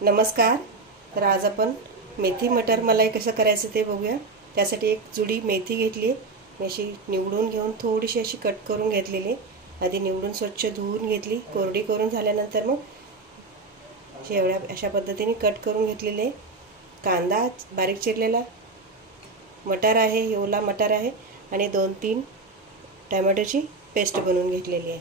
नमस्कार। तर आज आपण मेथी मटर मलाई कसं करायचं ते बघूया। त्यासाठी एक जुडी मेथी घेतली, मी अशी निवडून घेऊन थोडीशी अशी कट करून घेतलेली। आधी निवडून स्वच्छ धुवून घेतली, कोरडी करून झाल्यानंतर मग अशा पद्धतीने कट करून घेतलेले। कांदा बारीक चिरलेला, मटर आहे, ओला मटर आहे आणि 2-3 टोमॅटोची पेस्ट बनवून घेतलेली आहे।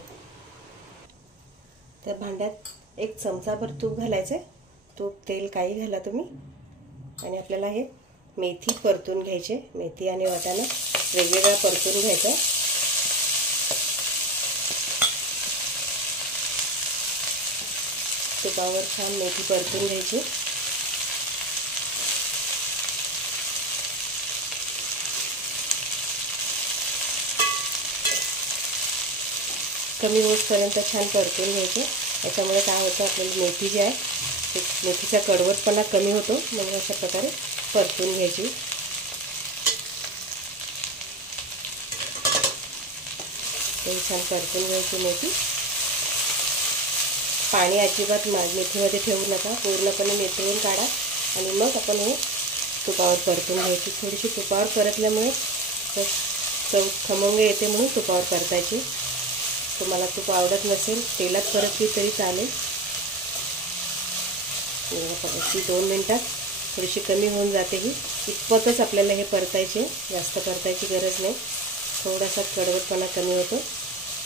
तर भांड्यात 1 चमचाभर तूप घालायचं आहे। तूप तेल काही घाला तुम्ही। आणि आपल्याला हे मेथी परतून घ्यायचे, मेथी आणि वाटाणा वेगवेगळा परतून घ्यायचा। तुपावर छान मेथी परतून घ्यायची। कमी होईपर्यंत छान परतून घ्यायचे। याच्यामुळे काय होतं, आपल्याला मेथी जी आहे मेथीचा कडवटपणा कमी होतो। म्हणजे अशा प्रकारे परतून घ्यायची। छान परतून घ्यायची मेथी। पाणी अजिबात मेथीमध्ये ठेवू नका, पूर्णपणे निथळून काढा आणि मग आपण हे तुपावर परतून घ्यायची। थोडीशी तुपावर परतल्यामुळे चव खमंग येते, म्हणून तुपावर परतायची। तुम्हाला तूप आवडत नसेल तेलात परतली तरी चालेल। 2 मिनिटात थोडीशी कमी होऊन जाते ही। इतपतच आपल्याला हे परतायचे, जास्त परतायची गरज नाही। थोडासा कडवटपणा कमी होतो,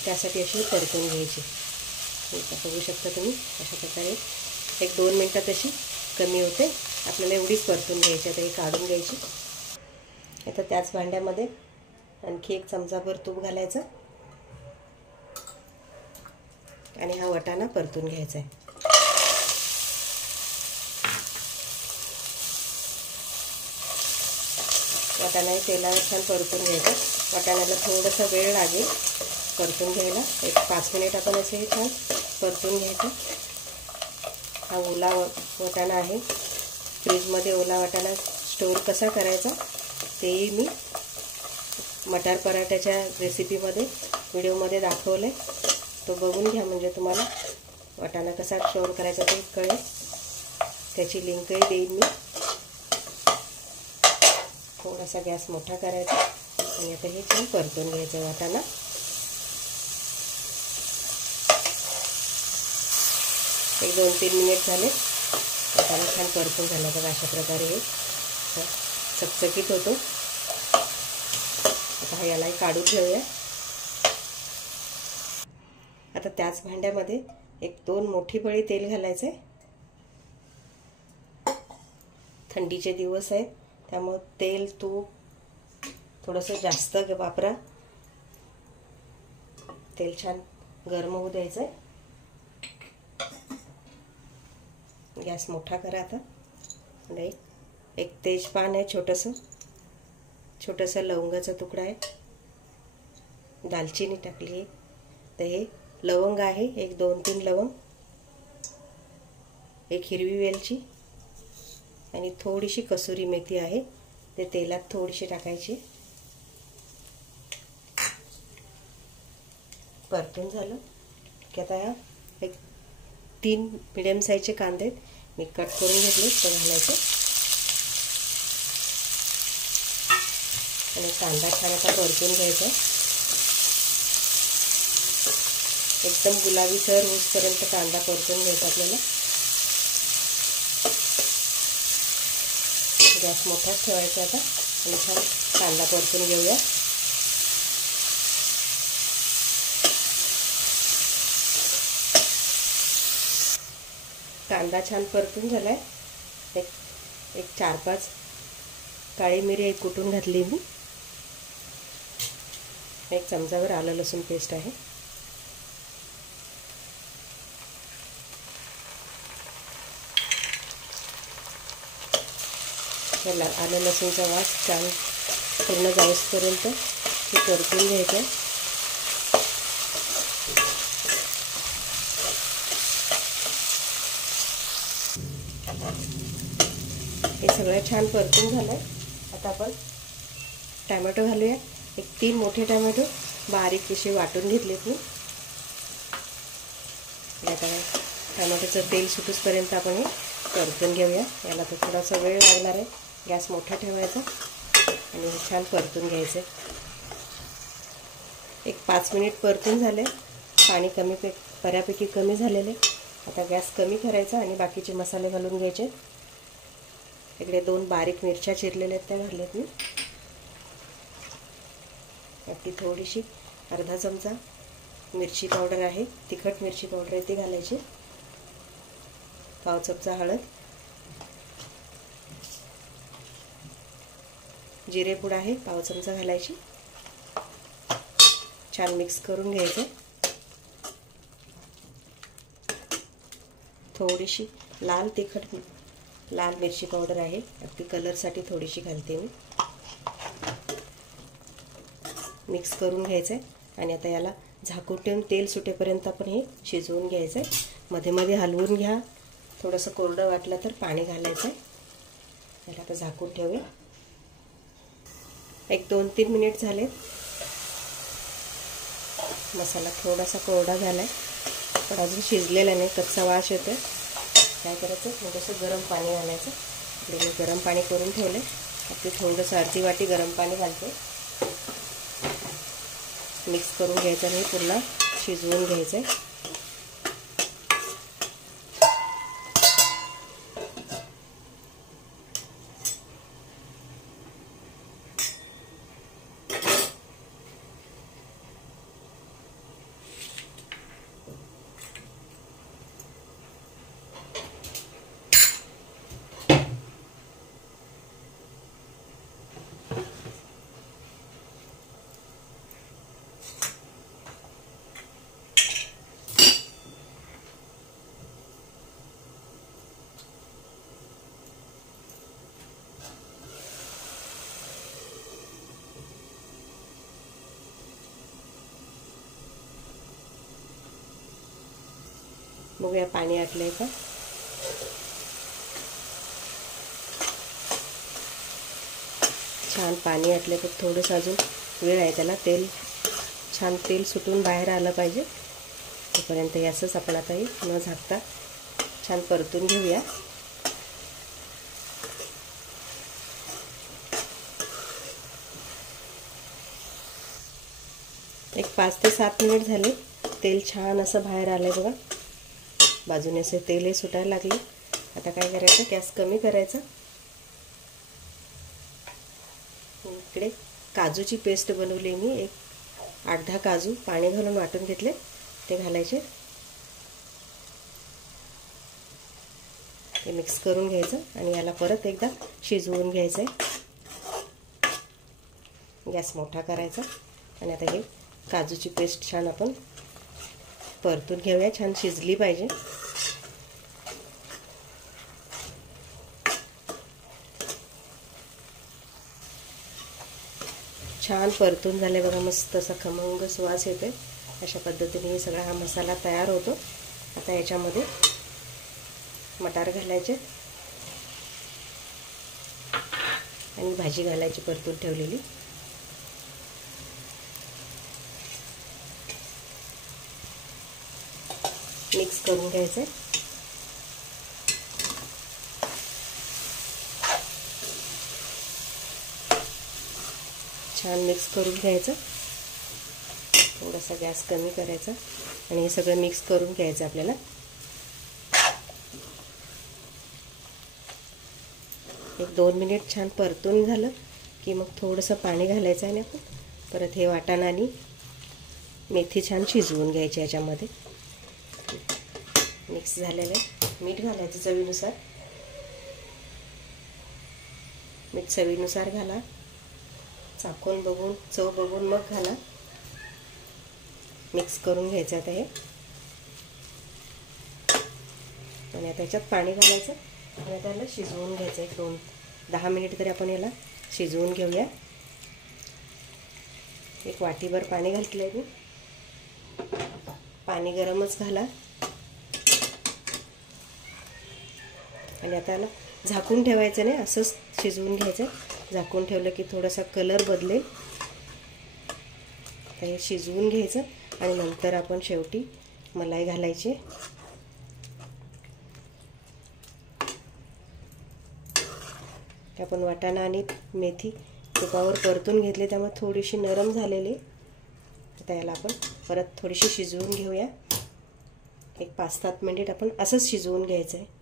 त्यासाठी अशी परतून घ्यायची। बघू शकता तुम्ही अशा प्रकारे 1-2 मिनिटात अशी कमी होते। आपल्याला एवढीच परतून घ्यायची। आता ही काढून घ्यायची। आता त्याच भांड्यामध्ये आणखी 1 चमचाभर तूप घालायचं आणि हा वाटाणा परतून घ्यायचा आहे। वाटाणा तेलावर छान परतून घ्यायचा। वाटाण्याला थोडासा वेळ लागेल परतून घ्यायला, 1-5 मिनिट आपण असे छान परतून घ्यायचं। हा ओला वाटाणा आहे, फ्रीजमध्ये ओला वाटाणा स्टोर कसा करायचा तेही मी मटार पराठ्याच्या रेसिपीमध्ये व्हिडिओमध्ये दाखवलं आहे, तो बघून घ्या। म्हणजे तुम्हाला वाटाणा कसा स्टोर करायचा ते कळेल। त्याची लिंकही देईन मी। थोडासा गॅस मोठा करायचा आणि आता हे छान परतून घ्यायचं वाटाणा। 1-2-3 मिनिट झाले, वाटाणा छान परतून झाला बघा। अशा प्रकारे हे चकचकीत होतो। आता यालाही काढून ठेवूया। आता त्याच भांड्यामध्ये 1-2 मोठी पळी तेल घालायचं आहे। थंडीचे दिवस आहेत, त्यामुळे तेल तूप थोडंसं जास्त वापरा। तेल छान गरम होऊ द्यायचं आहे। गॅस मोठा करा आता। आणि एक तेजपान आहे, छोटंसं लवंगाचा तुकडा आहे, दालचिनी टाकली आहे। तर हे लवंग आहे, 1-2-3 लवंग, 1 हिरवी वेलची आणि थोडीशी कसुरी मेथी आहे, ते तेलात थोडीशी टाकायची। परतून झालं की आता 3 मीडियम साईजचे कांदे मी कट करून घेतले, ते घालायचे आणि कांदा छान आता परतून घ्यायचा। एकदम गुलाबीसर होईपर्यंत कांदा परतून घ्यायचा आपल्याला। गॅस मोठाच ठेवायचा आता आणि छान कांदा परतून घेऊया। कांदा छान परतून झालाय। एक 4-5 काळी मिरी कुटून घातली मी। 1 चमचाभर आलं लसूण पेस्ट आहे। आलं लसूणचा वास छान पूर्ण जाईपर्यंत हे परतून घ्यायचं। हे सगळं छान परतून झालंय। आता आपण टोमॅटो घालूया। 3 मोठे टोमॅटो बारीक असे वाटून घेतलेत मी। आता टोमॅटोचं तेल सुटूपर्यंत आपण हे परतून घेऊया. याला तर थोडासा वेळ लागणार आहे. गॅस मोठा ठेवायचा आणि हे छान परतून घ्यायचं. एक 5 मिनिट परतून झाले. पाणी बऱ्यापैकी कमी झालेले. आता गॅस कमी करायचा आणि बाकीचे मसाले घालून घ्यायचे. इकडे 2 बारीक मिरच्या चिरलेल्या आहेत, त्या घालल्यात मी. ती थोडीशी अर्धा चमचा मिरची पावडर आहे, तिखट मिरची पावडर आहे, ती घालायची. पाव चमचा हळद, जिरेपूड आहे पाव चमचा घालायची. छान मिक्स करून घ्यायचं. थोडीशी लाल मिरची पावडर आहे, ती कलरसाठी थोडीशी घालते मी. मिक्स करून घ्यायचं आहे आणि आता याला झाकून ठेवून तेल सुटेपर्यंत आपण हे शिजवून घ्यायचं आहे. मध्ये मध्ये हलवून घ्या. थोडंसं कोरडं वाटलं तर पाणी घालायचं आहे. याला आता झाकून ठेवूया. एक 2-3 मिनिट झाले. मसाला थोडासा कोरडा झाला आहे, पण अजून शिजलेला नाही, कच्चा वास येतोय. काय करायचं, थोडंसं गरम पाणी घालायचं. इकडे मी गरम पाणी करून ठेवलं आहे. आपली थोडंसं अर्धी वाटी गरम पाणी घालते. मिक्स करून घ्यायचं आणि पुन्हा शिजवून घ्यायचं आहे. बघूया पाणी आटलंय का. छान पाणी आटलंय, तर थोडंसं अजून वेळ आहे त्याला. छान तेल सुटून बाहेर आलं पाहिजे तोपर्यंत असंच आपण आता हे न झाकता छान परतून घेऊया. एक 5 ते 7 मिनिट झाले. तेल छान असं बाहेर आलंय बघा. बाजूने असे तेलही सुटायला लागले. आता काय करायचं, गॅस कमी करायचा. इकडे काजूची पेस्ट बनवली मी. एक 8-10 काजू पाणी घालून वाटून घेतले, ते घालायचे. ते मिक्स करून घ्यायचं आणि याला परत एकदा शिजवून घ्यायचं आहे. गॅस मोठा करायचा आणि आता हे काजूची पेस्ट छान आपण परतून घेऊया. छान शिजली पाहिजे. छान परतून झाले बघा. मस्त असा खमंग सुवास येतोय. अशा पद्धतीने सगळा हा मसाला तयार होतो. आता याच्यामध्ये मटार घालायचे आणि भाजी घालायची परतून ठेवलेली. मिक्स करून घ्यायचं. छान मिक्स करून घ्यायचं. थोडासा गॅस कमी करायचा आणि हे सगळं मिक्स करून घ्यायचं आपल्याला. एक 2 मिनिट छान परतून झालं की मग थोडंसं पाणी घालायचं आणि आपण परत हे वाटाणा आणि मेथी छान शिजवून घ्यायची याच्यामध्ये. मिक्स झालेलं आहे. मीठ घालायचं चवीनुसार. मीठ चवीनुसार घाला. चाखून बघून, चव बघून मग घाला. मिक्स करून घ्यायचं आता हे. आणि आता याच्यात पाणी घालायचं आणि त्याला शिजवून घ्यायचं. एक 10 मिनिट तरी आपण याला शिजवून घेऊया. एक वाटीभर पाणी घातलं आहे मी. पाणी गरमच घाला आणि आता याला झाकून ठेवायचं नाही, असंच शिजवून घ्यायचं. झाकून ठेवलं की थोडासा कलर बदलेल. तर हे शिजवून घ्यायचं आणि नंतर आपण शेवटी मलाई घालायची. आपण वाटाणा आणि मेथी तुपावर परतून घेतले, त्यामुळे थोडीशी नरम झालेली. आता याला आपण परत थोडीशी शिजवून घेऊया. एक 5-7 मिनिट आपण असंच शिजवून घ्यायचं आहे.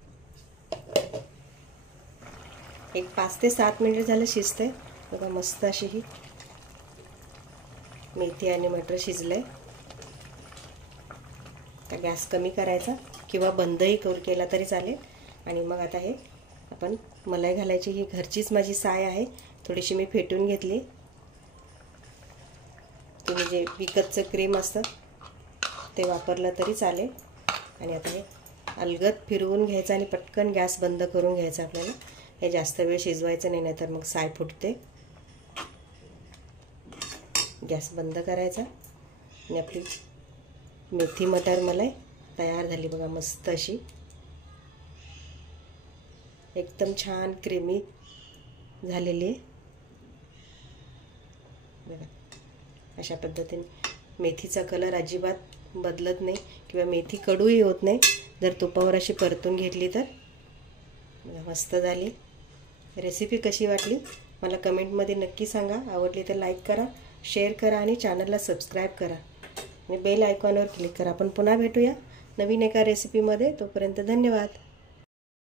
एक 5 ते 7 मिनिट झालं शिजतंय बघा. मस्त अशी ही मेथी आणि मटर शिजलंय. आता गॅस कमी करायचा किंवा बंदही केला तरी चालेल. आणि मग आता हे आपण मलाई घालायची. ही घरचीच माझी साय आहे, थोडीशी मी फेटून घेतली. तुम्ही जे विकतचं क्रीम असतं ते वापरलं तरी चालेल. आणि आता हे अलगद फिरवून घ्यायचं आणि पटकन गॅस बंद करून घ्यायचा आपल्याला. हे जास्त वेळ शिजवायचं नाही, नाहीतर मग साय फुटते. गॅस बंद करायचा आणि आपली मेथी मटर मलाई तयार झाली बघा. मस्त अशी एकदम छान क्रीमी झालेली आहे बघा. अशा पद्धतीने मेथीचा कलर अजिबात बदलत नाही किंवा मेथी कडूही होत नाही जर तुपावर अशी परतून घेतली तर. मस्त झाली. रेसिपी कशी वाटली मला कमेंटमध्ये नक्की सांगा. आवडली तर लाईक करा, शेअर करा आणि चॅनलला सबस्क्राईब करा आणि बेल आयकॉनवर क्लिक करा. आपण पुन्हा भेटूया नवीन एका रेसिपीमध्ये. तोपर्यंत धन्यवाद.